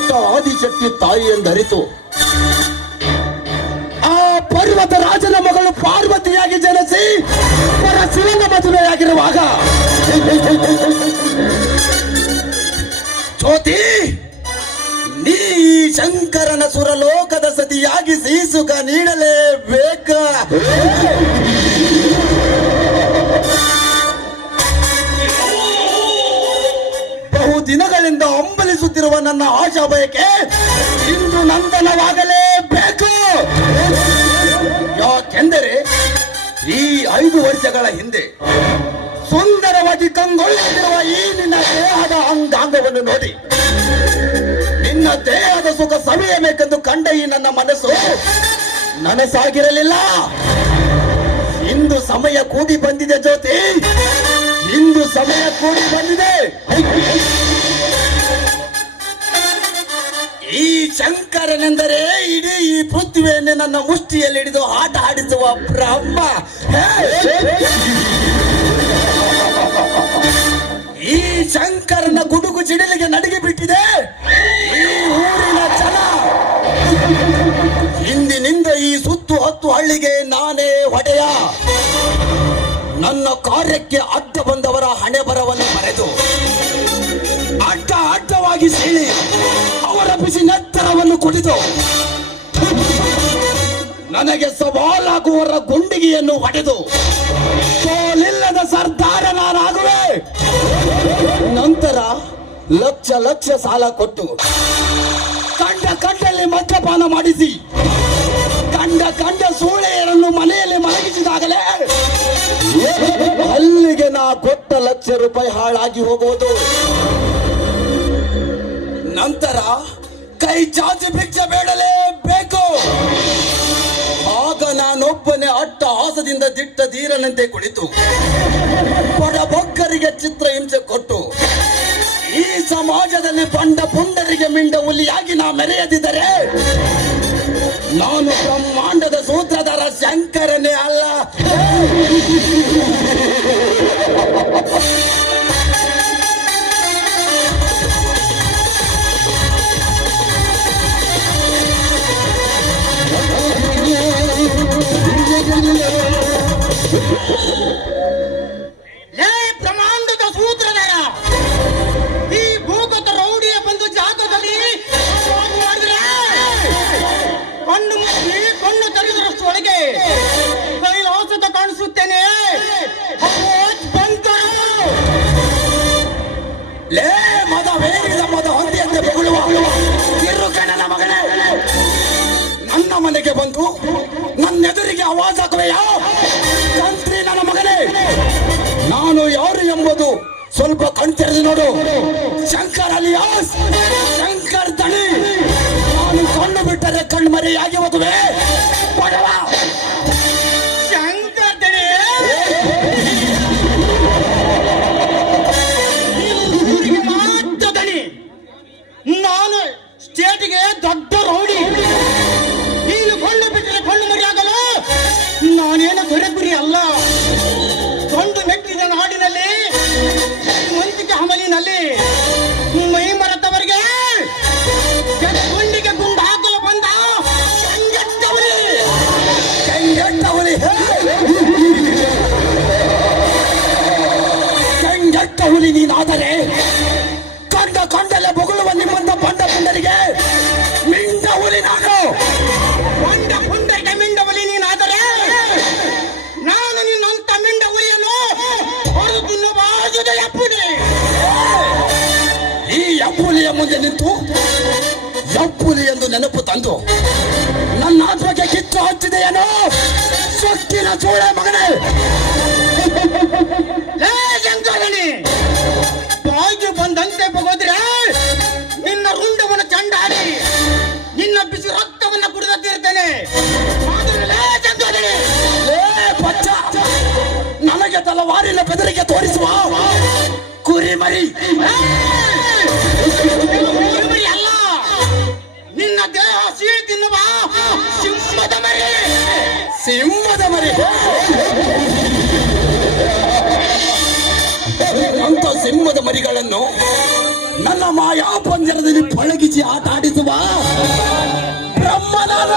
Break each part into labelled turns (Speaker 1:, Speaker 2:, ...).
Speaker 1: ಕೊಟ್ಟ ಆದಿಶಕ್ತಿ ತಾಯಿ ಎಂದರಿತು. ಆ ಪರ್ವತ ರಾಜನ ಮಗಳು ಪಾರ್ವತಿಯಾಗಿ ಜನಿಸಿ ಪರ ಶಿವನ ಮದುವೆಯಾಗಿರುವಾಗ. ಜ್ಯೋತಿ, ನೀ ಶಂಕರನ ಸುರಲೋಕದ ಸತಿಯಾಗಿ ಸೀಸುಕ ನೀಡಲೇಬೇಕ. ದಿನಗಳಿಂದ ಹಂಬಲಿಸುತ್ತಿರುವ ನನ್ನ ಆಶಾ ಬಯಕೆ, ಇಂದು ನಂದನವಾಗಲೇಬೇಕು ಯಾಕೆಂದರೆ ಈ ಐದು ವರ್ಷಗಳ ಹಿಂದೆ ಸುಂದರವಾಗಿ ಕಂಗೊಳ್ಳುತ್ತಿರುವ ಈ ನಿನ್ನ ದೇಹದ ಅಂಗಾಂಗವನ್ನು ನೋಡಿ. ನಿನ್ನ ದೇಹದ ಸುಖ ಸವಿಯಬೇಕೆಂದು ಕಂಡ ಈ ನನ್ನ ಮನಸ್ಸು ನನಸಾಗಿರಲಿಲ್ಲ. ಇಂದು ಸಮಯ ಕೂಡಿ ಬಂದಿದೆ ಜ್ಯೋತಿ. ಇಂದು ಸಮಯ ಕೂಡಿ ಬಂದಿದೆ. ಈ ಶಂಕರನೆಂದರೆ ಇಡೀ ಈ ಪೃಥ್ವಿಯನ್ನೇ ನನ್ನ ಮುಷ್ಟಿಯಲ್ಲಿ ಹಿಡಿದು ಆಟ ಆಡಿಸುವ ಬ್ರಹ್ಮ. ಈ ಶಂಕರನ ಗುಡುಗು ಸಿಡಿಲಿಗೆ ನಡಿಗೆ ಬಿಟ್ಟಿದೆ. ಈ ಊರಿನ ಜನ. ಇಂದಿನಿಂದ ಈ ಸುತ್ತು ಹತ್ತು ಹಳ್ಳಿಗೆ ನಾನೇ ಒಡೆಯ. ನನ್ನ ಕಾರ್ಯಕ್ಕೆ ಅಡ್ಡ ಬಂದವರ ಹಣೆ ಬರವನ್ನು ಬರೆದು ಅಡ್ಡ ಅಡ್ಡವಾಗಿ ಸೀಳಿ. ಬಿಸಿ ನೆತ್ತರವನ್ನು ಕುಡಿದು ನನಗೆ ಸವಾಲಾಗುವರ ಗುಂಡಿಗೆಯನ್ನು ಹೊಡೆದು ಸೋಲಿಲ್ಲದ ಸರ್ದಾರ ನಾನಾಗುವೆ. ನಂತರ ಲಕ್ಷ ಲಕ್ಷ ಸಾಲ ಕೊಟ್ಟು ಕಂಡ ಕಂಡಲ್ಲಿ ಮದ್ಯಪಾನ ಮಾಡಿಸಿ ಕಂಡ ಕಂಡ ಸೂಳೆಯರನ್ನು ಮನೆಯಲ್ಲಿ ಮಲಗಿಸಿದಾಗಲೇ ಅಲ್ಲಿಗೆ ನಾ ಕೊಟ್ಟ ಲಕ್ಷ ರೂಪಾಯಿ ಹಾಳಾಗಿ ಹೋಗೋದು. ನಂತರ ಕೈ ಚಾಚಿ ಭಿಕ್ಷೆ ಬೇಡಲೇಬೇಕು. ಆಗ ನಾನೊಬ್ಬನೇ ಅಟ್ಟ ಹಾಸದಿಂದ ದಿಟ್ಟ ಧೀರನಂತೆ ಕುಳಿತು ಬಡಬೊಕ್ಕರಿಗೆ ಚಿತ್ರ ಹಿಂಸೆ ಕೊಟ್ಟು, ಈ ಸಮಾಜದಲ್ಲಿ ಬಂಡ ಪುಂಡರಿಗೆ ಮಿಂಡ ಹುಲಿಯಾಗಿ ನಾ ಮೆರೆಯದಿದ್ದರೆ ನಾನು ಬ್ರಹ್ಮಾಂಡದ ಸೂತ್ರಧಾರ ಶಂಕರನೇ ಅಲ್ಲ.
Speaker 2: ಕಣ್ಣು
Speaker 1: ಬಿಟ್ಟರೆ ಕಣ್ಮರೆಯಾಗಿ ಹೋಗುವೆ
Speaker 2: ದಣಿ. ನೀನು ಸ್ಟೇಟ್ಗೆ ದೊಡ್ಡ ರೌಡಿ. ನೀನು ಕಣ್ಣು ಬಿಟ್ಟರೆ ಕಣ್ಣು ಮರಿ ಆಗಲ್ಲ ನಾನೇನು ದೊರೆಗುರಿ ಅಲ್ಲ. ಒಂದು ಮೆಟ್ಟಿದ ನಾಡಿನಲ್ಲಿ ಮಂತಿಗೆ ಹಮಲಿನಲ್ಲಿ
Speaker 1: ಕೆಂಗೆಟ್ಟವಲಿ ಕಂಡಟ್ಟ ಹುಲಿ ನೀನಾದರೆ ಕಂಡ ಕಂಡಲೆ ಬೊಗಳುವ ನಿಮ್ಮಂತ ಬಂಡ ಪುಂಡರಿಗೆ ಮಿಂಡ ಹುಲಿ ನಾನು.
Speaker 2: ಒಂದ ಮಿಂಡ ಹುಲಿ ನೀನಾದರೆ ನಾನು ನಿನ್ನಂತ ಮಿಂಡವಲಿಯನ್ನು ಹೊರದು ಬಾಜುದ ಎಪ್ಪುದೆ
Speaker 1: ಈ ಯಪ್ಪುಲಿಯ ಮುಂದೆ ನಿಂತು ಯಪ್ಪುಲಿ ಎಂದು ನೆನಪು ತಂದು ನನ್ನ ಆತ್ಮಕ್ಕೆ ಕಿತ್ತು ಹಚ್ಚಿದೆಯೇನೋ ಸೊಕ್ಕಿನ ಚೂಳೆ ಮಗನೇ!
Speaker 2: ಲೇ ಶಂಕರನಿ ಬಾಯಿಗೆ ಬಂದಂತೆ ಬಗೋದ್ರೆ! ನಿನ್ನ ರುಂಡವನ್ನು ಚಂಡಾಡಿ ನಿನ್ನ ಬಿಸಿ ರಕ್ತವನ್ನು ಕುಡಿದ ತೀರ್ತೇನೆ!
Speaker 1: ನನಗೆ ತಲವಾರಿನ ಬೆದರಿಕೆ ತೋರಿಸುವ ಕುರಿ
Speaker 2: ಮರಿ ಸಿಕ್ಕದೆ ಮರಿ. ಅಂತ ಸಿಂಹದ ಮರಿಗಳನ್ನು ನನ್ನ
Speaker 1: ಮಾಯಾ ಪಂಜರದಲ್ಲಿ ಪಳಗಿಸಿ ಆಟ ಆಡಿಸುವ ಬ್ರಹ್ಮನಾದ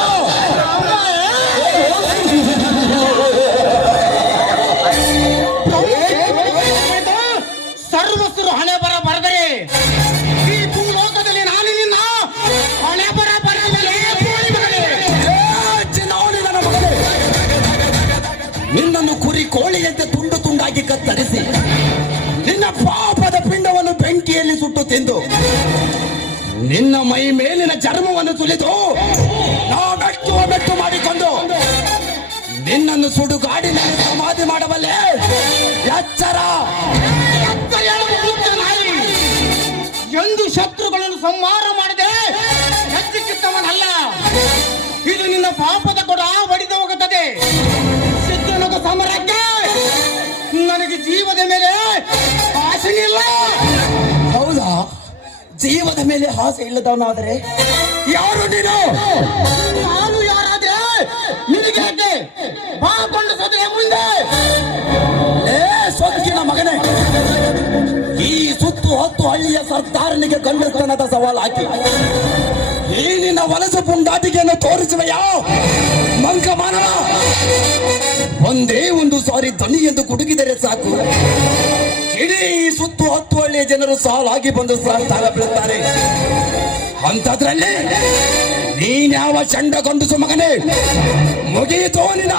Speaker 1: ಕತ್ತರಿಸಿ ನಿನ್ನ ಪಾಪದ ಪಿಂಡವನ್ನು ಬೆಂಕಿಯಲ್ಲಿ ಸುಟ್ಟು ತಿಂದು, ನಿನ್ನ ಮೈ ಮೇಲಿನ ಚರ್ಮವನ್ನು ಸುಲಿದು ನಾ ಬೆಟ್ಟು ಮಾಡಿಕೊಂಡು ನಿನ್ನನ್ನು ಸುಡುಗಾಡಿನಲ್ಲಿ ಸಮಾಧಿ ಮಾಡಬಲ್ಲೆ? ಎಚ್ಚರ.
Speaker 2: ಎಂದು ಶತ್ರುಗಳನ್ನು ಸಂಹಾರ ಮಾಡಿದೆ. ಹೆಚ್ಚಿಕ್ಕಿತ್ತವನಲ್ಲ ಇದು ನಿನ್ನ ಪಾಪದ ಕೊಡ ಬಡಿದು ಹೋಗುತ್ತದೆ ಜೀವದ ಮೇಲೆ
Speaker 1: ಆಸೆ ಇಲ್ಲದವನಾದರೆ ಯಾರು ನೀನು?
Speaker 2: ನಾನು ಯಾರಾದ್ರೆ ನಿನಗೆ ಬಾಕೊಂಡು ಸದ್ರೆ ಮುಂದೆ.
Speaker 1: ಏ ಸೊಕ್ಕಿನ ಮಗನೇ ಈ ಸುತ್ತು ಹತ್ತು ಹಳ್ಳಿಯ ಸರ್ದಾರನಿಗೆ ಗಂಡಸ್ತನದ ಸವಾಲು ಹಾಕಿ. ಈ ನಿನ್ನ ವಲಸೆ ಪುಂಡಾಟಿಕೆಯನ್ನು ತೋರಿಸುವೆಯಾ? ಮಂಕ ಮಾನವ ಒಂದೇ ಒಂದು ಸಾರಿ ಧ್ವನಿ ಎಂದು ಕುಡುಗಿದರೆ ಸಾಕು. ಇಡೀ ಸುತ್ತು ಹತ್ತು ಹಳ್ಳಿಯ ಜನರು ಸಾಲಾಗಿ ಬಂದು ಸಾಲ ಬೀಳುತ್ತಾರೆ. ಅಂತದ್ರಲ್ಲಿ ನೀನ್ಯಾವ ಚಂಡ ಗೊಂದಸು ಮಗನೇ? ಮುಗಿಯಿತೋ ನಿನ್ನ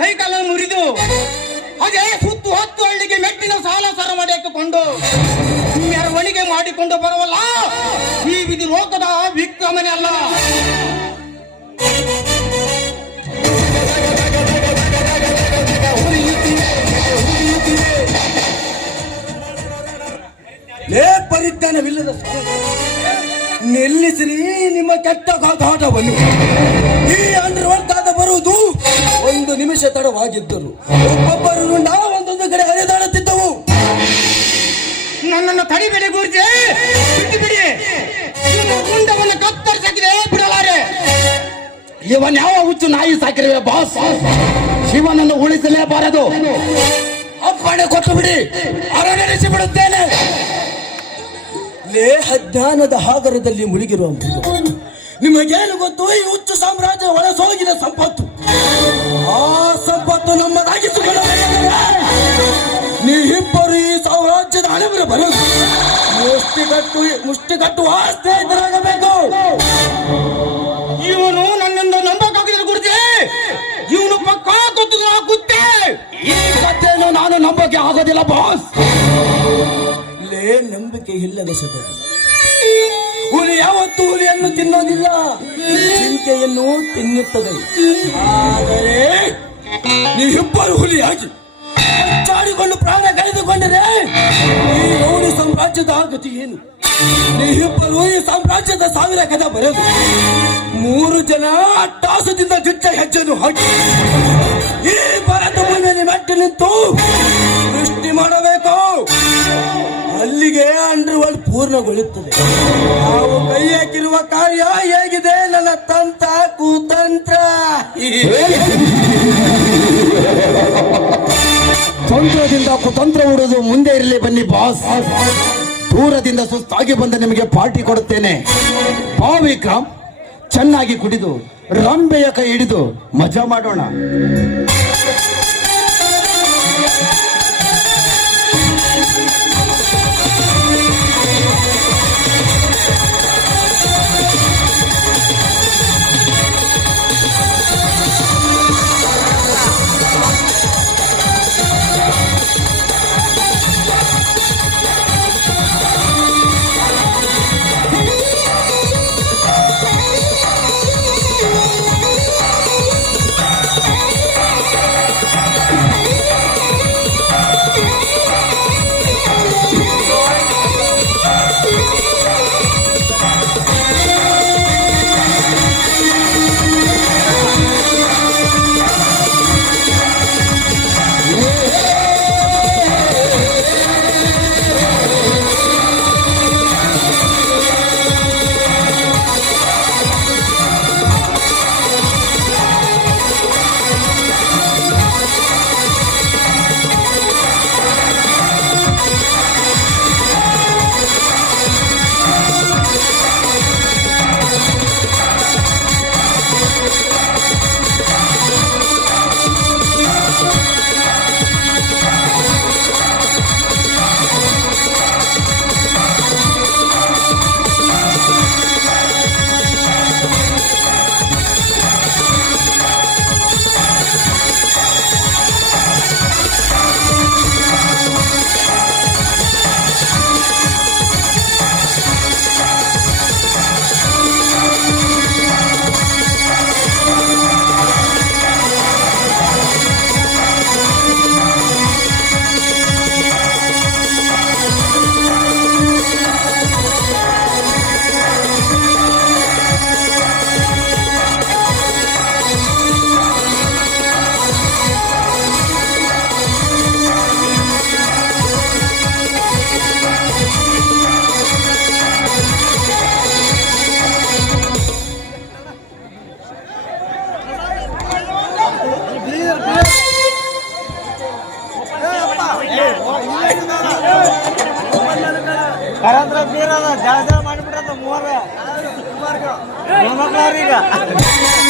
Speaker 2: ಕೈಕಾಲನ್ನು ಮುರಿದು ಹಾಗೆ ಸುತ್ತು ಹತ್ತು ಹಳ್ಳಿಗೆ ಮೆಟ್ಟಿನ ಸಾಲ ಸರ ಮಾಡಿ ಮೆರವಣಿಗೆ ಮಾಡಿಕೊಂಡು ಬರುವಲ್ಲ? ಈ ವಿಧಿ ಲೋಕದ ವಿಕ್ರಮನೆ ಅಲ್ಲ.
Speaker 1: ಲೇ ಪರಿಜ್ಞಾನವಿಲ್ಲದ. ನಿಲ್ಲಿಸಿರಿ ನಿಮ್ಮ ಕೆಟ್ಟ ಗಾಢವನ್ನು ಈ ಅಂಡರ್ವರ್ಗಾದ ಬರುವುದು ಒಂದು ನಿಮಿಷ ತಡವಾಗಿದ್ದರು ಒಬ್ಬೊಬ್ಬರು ಒಂದೊಂದು ಕಡೆ
Speaker 2: ನನ್ನನ್ನು ತಡಿಬೇಡಿ ಗುರುಜಿ. ಬಿಡಿ ನಿಮ್ಮ ರುಂಡವನ್ನು ಕತ್ತರಿಸಾಕಿದೆ ಬಿಡಲಾರೆ.
Speaker 1: ಇವನ್ ಯಾವ ಹುಚ್ಚು ನಾಯಿ ಸಾಕಿರುವೆ ಬಾಸ್? ಶಿವನನ್ನು ಉಳಿಸಲೇಬಾರದು. ಅಪ್ಪಣೆ ಕೊಟ್ಟು ಬಿಡಿ. ಅರಣಿಸಿ ಬಿಡುತ್ತೇನೆ. ಲೇಹ ಜ್ಞಾನದ ಹಾಗರದಲ್ಲಿ ಮುಳುಗಿರುವ ಮೃಗ. ನಿಮಗೇನು ಗೊತ್ತು? ಈ ಹುಚ್ಚು ಸಾಮ್ರಾಜ್ಯ ಒಳಸೋಗಿನ ಸಂಪತ್ತು. ಆ ಸಂಪತ್ತು ನಮ್ಮದಾಗಿಸಿಕೊಳ್ಳಬೇಕೆಂದರೆ ನೀವಿಬ್ಬರು ಈ ಸಾಮ್ರಾಜ್ಯದ ಹಣೆಬರ ಬರಲು ಮುಷ್ಟಿಗಟ್ಟು ಆಸ್ತಿ ಸ್ನೇಹಿತರಾಗಬೇಕು
Speaker 2: ಇವನು ನನ್ನನ್ನು ನಂಬಕ್ಕಾಗಿದ್ರೆ ಗುರುಜಿ. ಇವನು ಪಕ್ಕ ಗೊತ್ತು ಹಾಕುತ್ತೆ
Speaker 1: ಈ ಕಥೆಯನ್ನು ನಾನು ನಂಬಕ್ಕೆ ಆಗೋದಿಲ್ಲ ಬಾಸ್. ಲೇ ನಂಬಿಕೆ ಇಲ್ಲದ ಸದ ಹುಲಿ ಯಾವತ್ತು ಹುಲಿಯನ್ನು ತಿನ್ನೋದಿಲ್ಲ. ಜಿಂಕೆಯನ್ನು ತಿನ್ನುತ್ತದೆ. ಆದರೆ ನೀವಿಬ್ಬರು ಹುಲಿಯಾಗಿ ಚಾಡಿಕೊಂಡು ಪ್ರಾಣ ಕಳೆದುಕೊಂಡರೆ ಈ ಗೌರಿ ಸಾಮ್ರಾಜ್ಯದ ಆಗತಿ ಏನು? ಈ ಸಾಮ್ರಾಜ್ಯದ ಸಾವಿರ ಕದ ಬರೆದು ಮೂರು ಜನ ಟಾಸದಿಂದ ಜುಟ್ಟ ಹೆಜ್ಜನ್ನು ಹಾಕಿ ಈ ಭಾರತ ಭೂಮಿಯಲ್ಲಿ ಮೆಟ್ಟಿ ನಿಂತು ಸೃಷ್ಟಿ ಮಾಡಬೇಕು. ಅಲ್ಲಿಗೆ ಅಂಡರ್ ವರ್ಲ್ಡ್ ಪೂರ್ಣಗೊಳ್ಳುತ್ತದೆ. ನಾವು ಕೈ ಹಾಕಿರುವ ಕಾರ್ಯ ಹೇಗಿದೆ? ನನ್ನ ತಂತ್ರ, ಕುತಂತ್ರ. ತಂತ್ರದಿಂದ ಕುತಂತ್ರ ಹುಡುದು ಮುಂದೆ ಇರಲಿ ಬನ್ನಿ ಬಾಸ್. ದೂರದಿಂದ ಸುಸ್ತಾಗಿ ಬಂದ ನಿಮಗೆ ಪಾರ್ಟಿ ಕೊಡುತ್ತೇನೆ. ಭಾವಿಕ್ರಮ್ ಚೆನ್ನಾಗಿ ಕುಡಿದು ರಂಬೆಯ ಕೈ ಹಿಡಿದು ಮಜಾ ಮಾಡೋಣ.
Speaker 3: No, no,
Speaker 4: no,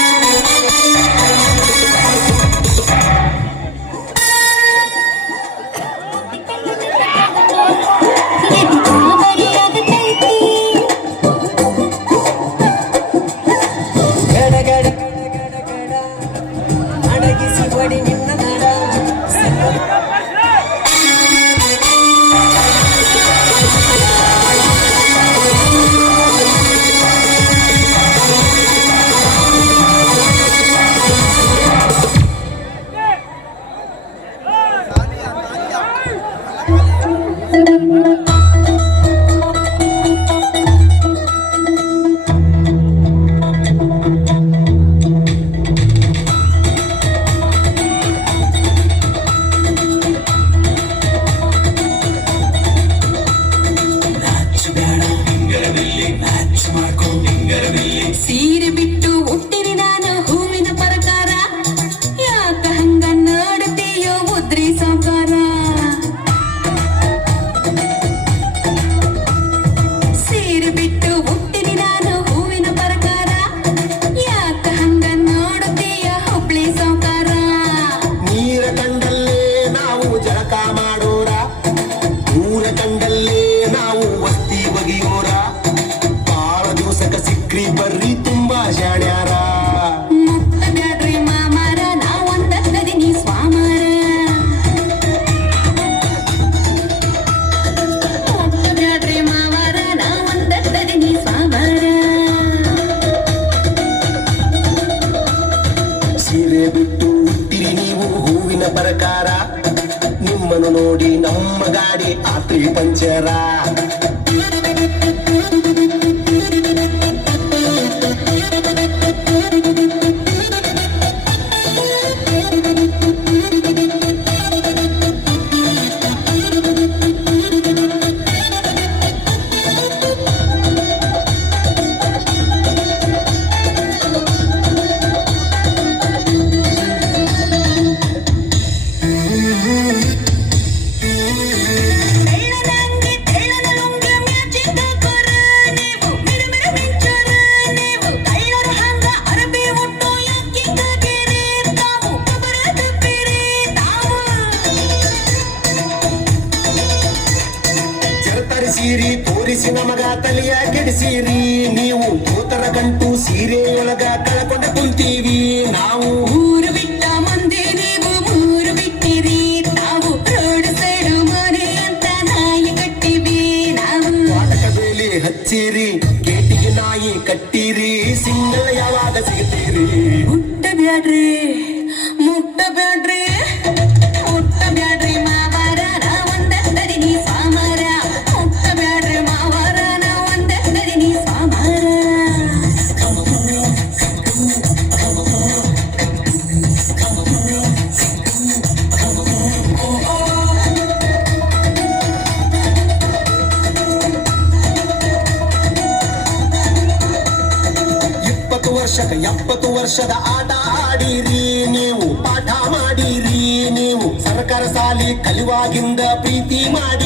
Speaker 4: ವರ್ಷದ ಆಟ ಆಡಿರಿ ನೀವು ಪಾಠ ಮಾಡಿರಿ ನೀವು ಸರ್ಕಾರ ಸಾಲಿ ಕಲಿವಾಗಿಂದ ಪ್ರೀತಿ
Speaker 3: ಮಾಡಿ.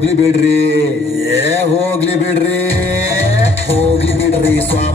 Speaker 4: ಹೋಗ್ಲಿ ಬಿಡ್ರಿ. ಏ ಹೋಗ್ಲಿ ಬಿಡ್ರಿ. ಹೋಗ್ಲಿ ಬಿಡ್ರಿ ಸ್ವಾಮಿ.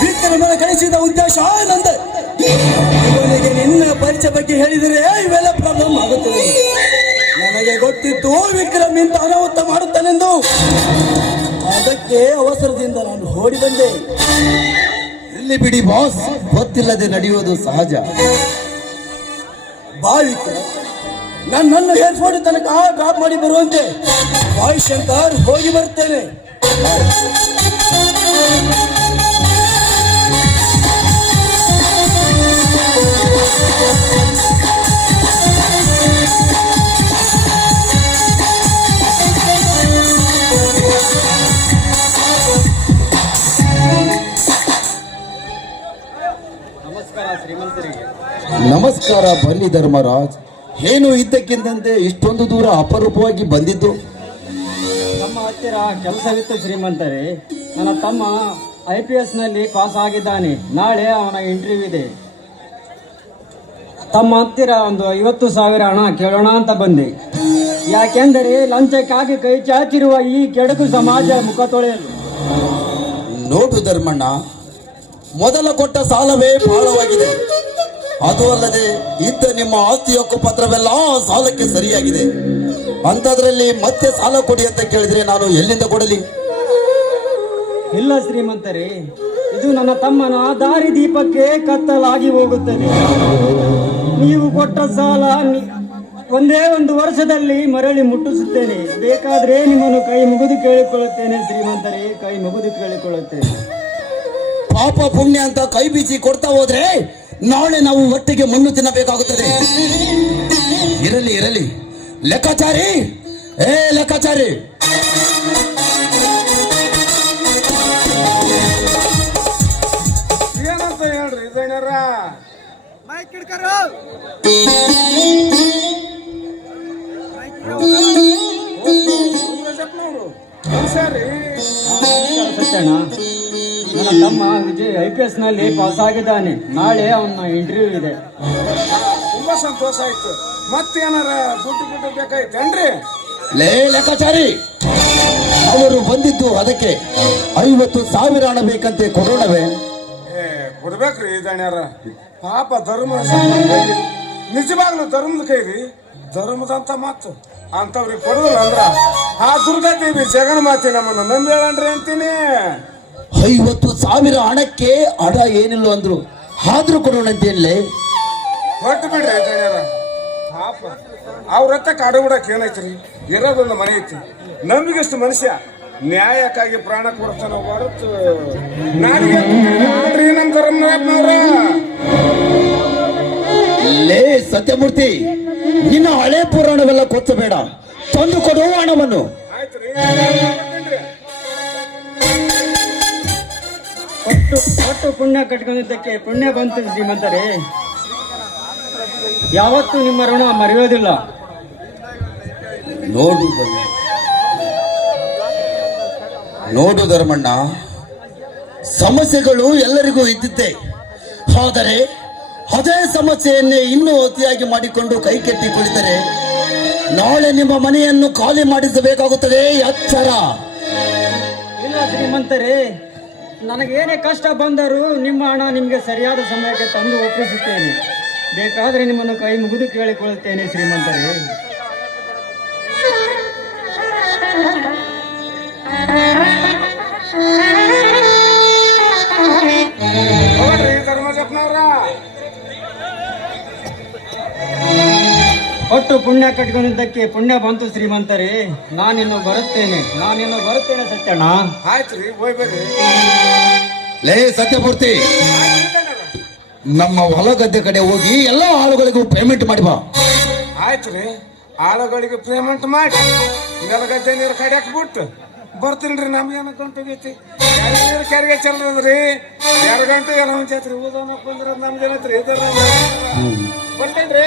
Speaker 1: ಬಿತ್ತನ
Speaker 5: ಮೇಲೆ ಕಳಿಸಿದ ಉದ್ದೇಶ ನಂದೆ ಇವನಿಗೆ ನಿನ್ನ ಪರಿಚಯ ಬಗ್ಗೆ ಹೇಳಿದರೆ ಇವೆಲ್ಲ ಪ್ರಾಬ್ಲಮ್ ಆಗುತ್ತದೆ. ನನಗೆ ಗೊತ್ತಿತ್ತು ವಿಕ್ರಮ್ ಇಂತ ಅನಾಹುತ ಮಾಡುತ್ತಾನೆಂದು. ಅದಕ್ಕೆ ಅವಸರದಿಂದ ನಾನು ಓಡಿ ಬಂದೆ.
Speaker 1: ಇಲ್ಲಿ ಬಿಡಿ ಬಾಸ್ ಗೊತ್ತಿಲ್ಲದೆ ನಡೆಯುವುದು ಸಹಜ.
Speaker 5: ಬಾವಿಕ ನನ್ನನ್ನು ಏರ್ಪೋರ್ಟ್ ತನಕ ಆ ಡ್ರಾಪ್ ಮಾಡಿ ಬರುವಂತೆ. ಬಾಯ್ ಶಂಕರ್ ಹೋಗಿ ಬರ್ತೇನೆ.
Speaker 1: ನಮಸ್ಕಾರ ಬನ್ನಿ ಧರ್ಮರಾಜ್. ಏನು ಇದ್ದಕ್ಕಿದ್ದಂತೆ ಇಷ್ಟೊಂದು ದೂರ ಅಪರೂಪವಾಗಿ ಬಂದಿದ್ದು?
Speaker 6: ನಮ್ಮ ಹತ್ತಿರ ಕೆಲಸವಿತ್ತು ಶ್ರೀಮಂತರೇ. ನನ್ನ ತಮ್ಮ ಐ ಪಿ ಎಸ್ನಲ್ಲಿ ಪಾಸ್ ಆಗಿದ್ದಾನೆ. ನಾಳೆ ಅವನ ಇಂಟರ್ವ್ಯೂ ಇದೆ. ತಮ್ಮ ಹತ್ತಿರ ಒಂದು ಐವತ್ತು ಸಾವಿರ ಹಣ ಕೇಳೋಣ ಅಂತ ಬಂದೆ. ಯಾಕೆಂದರೆ ಲಂಚಕ್ಕಾಗಿ ಕೈ ಚಾಚಿರುವ ಈ ಕೆಡಕು ಸಮಾಜ ಮುಖ ತೊಳೆಯಲು
Speaker 1: ನೋಡು ಧರ್ಮಣ್ಣ ಮೊದಲ ಕೊಟ್ಟ ಸಾಲವೇ ಬಹಳವಾಗಿದೆ ಅದು ಅಲ್ಲದೆ ಇದ್ದ ನಿಮ್ಮ ಆಸ್ತಿ ಹಕ್ಕು ಪತ್ರವೆಲ್ಲ ಸಾಲಕ್ಕೆ ಸರಿಯಾಗಿದೆ. ಅಂಥದ್ರಲ್ಲಿ ಮತ್ತೆ ಸಾಲ ಕೊಡಿ ಅಂತ ಕೇಳಿದ್ರೆ ನಾನು ಎಲ್ಲಿಂದ ಕೊಡಲಿ?
Speaker 6: ಇಲ್ಲ ಶ್ರೀಮಂತರೇ, ಇದು ನನ್ನ ತಮ್ಮನ ದಾರಿ ದೀಪಕ್ಕೆ ಕತ್ತಲಾಗಿ ಹೋಗುತ್ತದೆ. ನೀವು ಕೊಟ್ಟ ಸಾಲ ಒಂದೇ ಒಂದು ವರ್ಷದಲ್ಲಿ ಮರಳಿ ಮುಟ್ಟಿಸುತ್ತೇನೆ. ಬೇಕಾದ್ರೆ ನಿಮ್ಮನ್ನು ಕೈ ಮುಗಿದು ಕೇಳಿಕೊಳ್ಳುತ್ತೇನೆ ಶ್ರೀಮಂತರೇ, ಕೈ ಮುಗಿದು ಕೇಳಿಕೊಳ್ಳುತ್ತೇನೆ.
Speaker 1: ಪಾಪ ಪುಣ್ಯ ಅಂತ ಕೈ ಬೀಸಿ ಕೊಡ್ತಾ ಹೋದ್ರೆ ನಾಳೆ ನಾವು ಒಟ್ಟಿಗೆ ಮಣ್ಣು ತಿನ್ನಬೇಕಾಗುತ್ತದೆ. ಇರಲಿ ಇರಲಿ. ಲೆಕ್ಕಾಚಾರಿ? ಏ ಲೆಕ್ಕಾಚಾರಿ.
Speaker 7: ಏನಂತ ಹೇಳ್ರಿ ಇದಣ್ಣರ ಸರಿ
Speaker 6: ಸತ್ಯಣ್ಣ. ನನ್ನ ತಮ್ಮ ವಿಜಯ್ ಐ ಪಿ ಎಸ್ನಲ್ಲಿ ಪಾಸ್ ಆಗಿದ್ದಾನೆ. ನಾಳೆ ಅವನ ಇಂಟರ್ವ್ಯೂ ಇದೆ.
Speaker 7: ತುಂಬಾ ಸಂತೋಷ ಆಯ್ತು. ಮತ್ತೇನಾರ ದುಡ್ಡು ಗಿಡ್ಡು ಬೇಕಾಯ್ತೇನ್ರಿ
Speaker 1: ಲೇ ಲೆಕ್ಕಾಚಾರಿ ಅವರು ಬಂದಿದ್ದು ಅದಕ್ಕೆ ಐವತ್ತು ಸಾವಿರ ಹಣ ಬೇಕಂತೆ ಕೊಡೋಣವೇ?
Speaker 7: ಏ ಕೊಡ್ಬೇಕ್ರಿ ದಣ್ಯಾರ ಪಾಪ ಧರ್ಮ ನಿಜವಾಗ್ಲು ಧರ್ಮದ ಕೈರಿ ಧರ್ಮದಂತ ಮಾತು. ಅಂತವ್ರಿಗೆ ಕೊಡೋದಿಲ್ಲ ಅಂದ್ರ. ಆ ದುರ್ಗಾ ದೇವಿ ಜಗನ್ ಮಾತಿ ನಮ್ಮನ್ನ ನಂಬೇಳನ್ರಿ ಅಂತೀನಿ.
Speaker 1: ಐವತ್ತು ಸಾವಿರ ಹಣಕ್ಕೆ ಹಣ ಏನಿಲ್ಲ ಅಂದ್ರು. ಆದ್ರೂ ಕೊಡೋಣ ಅಂತೇನ್ಲೇ
Speaker 7: ಹೊಟ್ಟು ಬಿಡ್ರಿ ದಣ್ಯಾರ ಪಾಪ. ಅವ್ರ ಹತ್ತ ಕಾಡು ಬಿಡಕ್ ಏನೈತ್ರಿ ಇರೋದೊಂದು ಮನೆ ಐತಿ. ನಮಗಿಷ್ಟು ಮನುಷ್ಯ ನ್ಯಾಯಕ್ಕಾಗಿ ಪ್ರಾಣ ಕೊಡ್ತಾನ ಹೊರತು ನಾಡಿಗೆ ಆಡ್ರಿ ನಮ್ ಧರ್ಮರಾಜ್ನವ್ರ
Speaker 1: ಲೇ ಸತ್ಯಮೂರ್ತಿ ನಿನ್ನ ಹಳೆ ಪುರಾಣವೆಲ್ಲ ಕೊಚ್ಚಬೇಡ. ತಂದು ಕೊಡುವ ಹಣವನ್ನು.
Speaker 7: ಆಯ್ತ್ರಿ.
Speaker 6: ಒಟ್ಟು ಒಟ್ಟು ಪುಣ್ಯ ಕಟ್ಕೊಂಡಿದ್ದಕ್ಕೆ ಪುಣ್ಯ ಬಂತು ಶ್ರೀಮಂತರೇ. ಯಾವತ್ತೂ ನಿಮ್ಮ ಋಣ ಮರೆಯೋದಿಲ್ಲ.
Speaker 1: ನೋಡು. ನೋಡು ಧರ್ಮಣ್ಣ ಸಮಸ್ಯೆಗಳು ಎಲ್ಲರಿಗೂ ಇದ್ದಿದ್ದೆ. ಆದರೆ ಅದೇ ಸಮಸ್ಯೆಯನ್ನೇ ಇನ್ನೂ ಅತಿಯಾಗಿ ಮಾಡಿಕೊಂಡು ಕೈ ಕೆತ್ತಿ ಕುಳಿತರೆ ನಾಳೆ ನಿಮ್ಮ ಮನೆಯನ್ನು ಖಾಲಿ ಮಾಡಿಸಬೇಕಾಗುತ್ತದೆ ಎಚ್ಚರ
Speaker 6: ಇಲ್ಲ ಶ್ರೀಮಂತರೇ ನನಗೇನೇ ಕಷ್ಟ ಬಂದರೂ ನಿಮ್ಮ ಹಣ ನಿಮಗೆ ಸರಿಯಾದ ಸಮಯಕ್ಕೆ ತಂದು ಒಪ್ಪಿಸುತ್ತೇನೆ. ಬೇಕಾದರೆ ನಿಮ್ಮನ್ನು ಕೈ ಮುಗಿದು ಕೇಳಿಕೊಳ್ಳುತ್ತೇನೆ, ಶ್ರೀಮಂತರೇ.
Speaker 7: ನೋಡ್ರಿ
Speaker 6: ಒಟ್ಟು ಪುಣ್ಯ ಕಟ್ಕೊಂಡಿದ್ದಕ್ಕೆ ಪುಣ್ಯ ಬಂತು ಶ್ರೀಮಂತರೇ. ನಾನಿನ್ನು ಬರುತ್ತೇನೆ. ನಾನಿನ್ನು ಬರುತ್ತೇನೆ ಸತ್ಯಣ್ಣ.
Speaker 7: ಆಯ್ತ್ರಿ ಹೋಯ್ ಬರ್ರಿ.
Speaker 1: ಲೇ ಸತ್ಯಪೂರ್ತಿ ನಮ್ಮ ಹೊಲ ಗದ್ದೆ ಕಡೆ ಹೋಗಿ ಎಲ್ಲ ಆಳುಗಳಿಗೂ ಪೇಮೆಂಟ್ ಮಾಡಿ ಬಾ.
Speaker 7: ರೀ ಆಳುಗಳಿಗೆ ಪೇಮೆಂಟ್ ಮಾಡಿ. ನೆಲಗದ್ದೆ ನೀರು ಕಡಿಯಾಕ್ ಬಿಟ್ಟು ಬರ್ತೀನಿ ರೀ ನಮ್ಗೆ ಏನೋ ಗಂಟೆಗೈತಿ ನೀರು ಕೆರೆಗೆ ಚೆಲ್ಲದ್ರಿ ಎರಡು ಗಂಟೆ ಏನೋ ಮುಂಚೈತ್ರಿ ಊದೋನಪ್ಪ ನಮ್ಗೆ ಏನತ್ರಿ? ಇದ್ರ
Speaker 1: ಇದರ ಬರ್ತೇನ್ರಿ?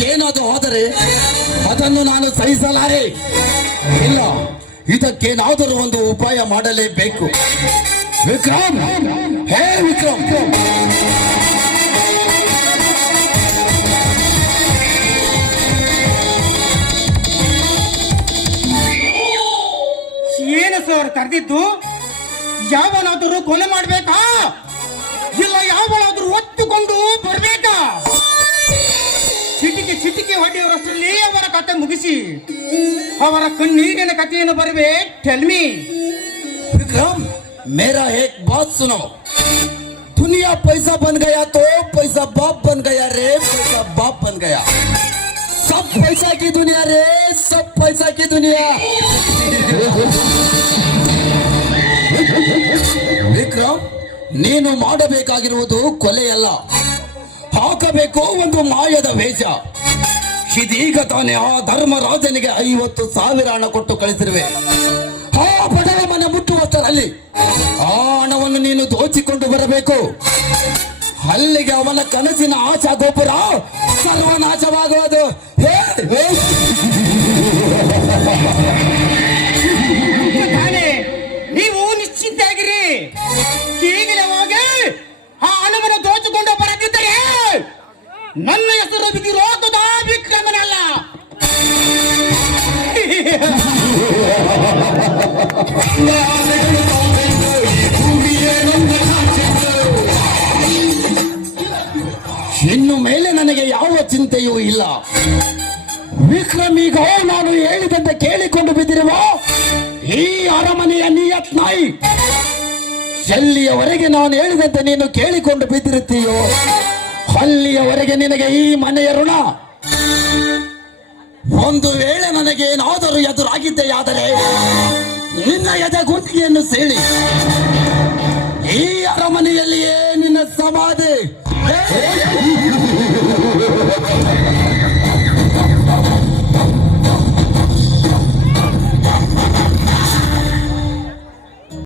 Speaker 1: ಹಾಗೇನಾದರೂ ಆದರೆ ಅದನ್ನು ನಾನು ಸಹಿಸಲಾರೆ. ಇಲ್ಲ, ಇದಕ್ಕೇನಾದರೂ ಒಂದು ಉಪಾಯ ಮಾಡಲೇಬೇಕು. ವಿಕ್ರಮ್, ಹೇ ವಿಕ್ರಮ್.
Speaker 2: ಏನು ಸರ್ ಕರೆದಿದ್ದು? ಯಾವನಾದರೂ ಕೊಲೆ ಮಾಡಬೇಕಾ? ಇಲ್ಲ, ಯಾವನಾದರೂ ಒತ್ತುಕೊಂಡು ಬರ್ಬೇಕಾ? ಚಿಟಿಕೆ ಚಿಟಿಕೆ ಹೊಡೆಯವರಷ್ಟರಲ್ಲಿ ಅವರ ಕತೆ ಮುಗಿಸಿ ಅವರ ಕಣ್ಣೀರಿನ ಕಥೆಯನ್ನು ಬರುವೆ ಟೆಲ್ಮಿ
Speaker 1: विक्रम मेरा एक बात सुनो दुनिया पैसा बन गया तो पैसा बाप बन गया रे पैसा बाप बन गया सब पैसा की दुनिया रे सब पैसा की दुनिया ವಿಕ್ರಮ್ ನೀನು ಮಾಡಬೇಕಾಗಿರುವುದು ಕೊಲೆಯಲ್ಲ ಹಾಕಬೇಕು ಒಂದು ಮಾಯದ ವೇಷ. ಇದೀಗ ತಾನೇ ಆ ಧರ್ಮರಾಜನಿಗೆ ಐವತ್ತು ಸಾವಿರ ಹಣ ಕೊಟ್ಟು ಕಳಿಸಿರುವೆ. ಆ ಬಡವ ಮನೆ ಮುಟ್ಟುವಷ್ಟರಲ್ಲಿ ಆ ಹಣವನ್ನು ನೀನು ದೋಚಿಕೊಂಡು ಬರಬೇಕು. ಅಲ್ಲಿಗೆ ಅವನ ಕನಸಿನ ಆಶಾ ಗೋಪುರ ಸರ್ವನಾಶವಾಗುವುದು.
Speaker 2: ನೀವು ನಿಶ್ಚಿಂತೆ ಆಗಿರಿ ಹೋಗಿ ಆ ಹಣವನ್ನು ದೋಚಿಕೊಂಡು ಬರದಿದ್ದರೆ ನನ್ನ ಹೆಸರು ಬಿದ್ದಿ ವಿಕ್ರಮನಲ್ಲ.
Speaker 1: ಇನ್ನು ಮೇಲೆ ನನಗೆ ಯಾವ ಚಿಂತೆಯೂ ಇಲ್ಲ. ವಿಕ್ರಮ್ ಈಗ ನಾನು ಹೇಳಿದಂತೆ ಕೇಳಿಕೊಂಡು ಬಿದ್ದಿರುವ ಈ ಅರಮನೆಯ ನಿಯತ್ ನಾಯಿ. ಎಲ್ಲಿಯವರೆಗೆ ನಾನು ಹೇಳಿದಂತೆ ನೀನು ಕೇಳಿಕೊಂಡು ಬಿದ್ದಿರುತ್ತೀಯೋ? ಅಲ್ಲಿಯವರೆಗೆ ನಿನಗೆ ಈ ಮನೆಯ ಋಣ. ಒಂದು ವೇಳೆ ನನಗೆ ಏನಾದರೂ ಎದುರಾಗಿದ್ದೆಯಾದರೆ ನಿನ್ನ ಎದೆ ಗುಂಡಿಗೆಯನ್ನು ಸೇಳಿ. ಈ ಅರಮನೆಯಲ್ಲಿಯೇ ನಿನ್ನ ಸಮಾಧಿ.